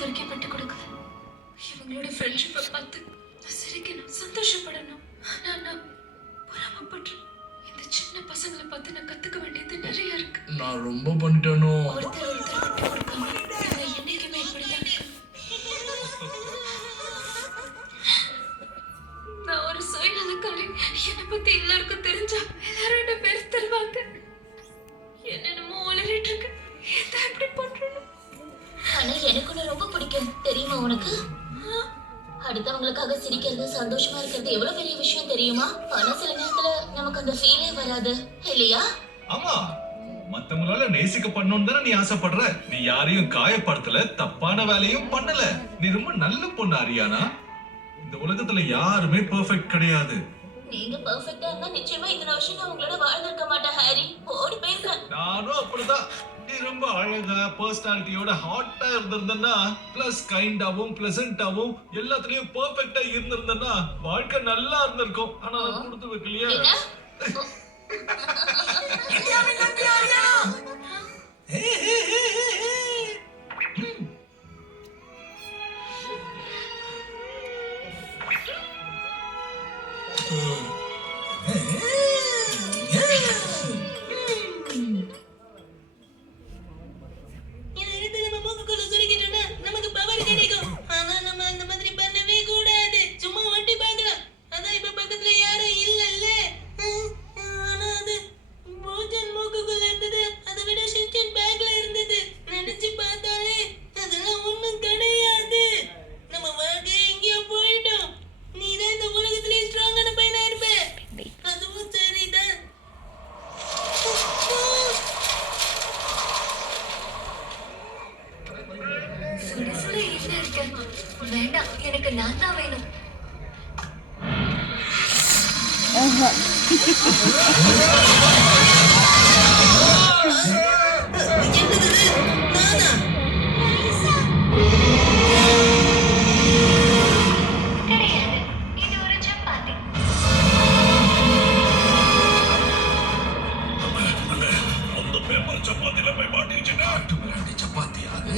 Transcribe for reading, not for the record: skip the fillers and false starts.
வரைக்கும் விட்டு கொடுக்கல. இவங்களோட ஃப்ரெண்ட்ஷிப்பை பார்த்து நான் சிரிக்கணும், சந்தோஷப்படணும். ஆனா நான் பொறாமப்படுறேன். இந்த சின்ன பசங்களை பார்த்து நான் கத்துக்க வேண்டியது நிறைய இருக்கு. நான் ரொம்ப பண்ணிட்டேனோ. ஒருத்தர் ஒருத்தர் விட்டு கொடுக்காம இவங்க என்னைக்குமே இப்படிதான் இருக்கணும். நான் ஒரு சுயநலக்காரி. என்னை பத்தி எல்லாருக்கும் தெரிஞ்சா எல்லாரும் என்ன பேர் தருவாங்க. என்னென்னமோ உளறிட்டு இருக்கு. ஏன் இப்படி பண்றேன்னு. ஆனா எனக்கு உன்னை ரொம்ப பிடிக்கும் தெரியுமா உனக்கு? அடுத்தவங்களுக்காக சிரிக்கிறது சந்தோஷமா இருக்கிறது எவ்வளவு பெரிய விஷயம் தெரியுமா? ஆனா சில நேரத்துல நமக்கு அந்த ஃபீலே வராது இல்லையா? ஆமா, மத்தவங்களால நேசிக்கப்படணும்னு தானே நீ ஆசைப்படுற. நீ யாரையும் காயப்படுத்தல, தப்பான வேலையும் பண்ணல. நீ ரொம்ப நல்ல பொண்ணு அரியானா. இந்த உலகத்துல யாருமே பெர்ஃபெக்ட் கிடையாது. நீங்க பெர்ஃபெக்ட்டா இருந்தா நிச்சயமா இத்தனை வருஷம் நான் உங்களோட வாழ்ந்திருக்க மாட்டேன் ஹாரி. ஓடி போயிருக்கேன். நானும் அப்படிதான். நீ ரொம்ப அழகா பர்சனாலிட்டியோட ஹாட்டா இருந்திருந்தா, பிளஸ் கைண்டாவும் பிளசண்டாவும் எல்லாத்துலயும் பெர்ஃபெக்ட்டா இருந்திருந்தா வாழ்க்கை நல்லா இருந்திருக்கும். ஆனா நான் கொடுத்து வைக்கலையா? என்ன? வேண்டாம், எனக்கு நான் தான் வேணும். கிடையாது, இது ஒரு சப்பாத்தி. அந்த பேப்பர் சப்பாத்தில போய் மாட்டிக்கிச்சுன்னா சப்பாத்தி அது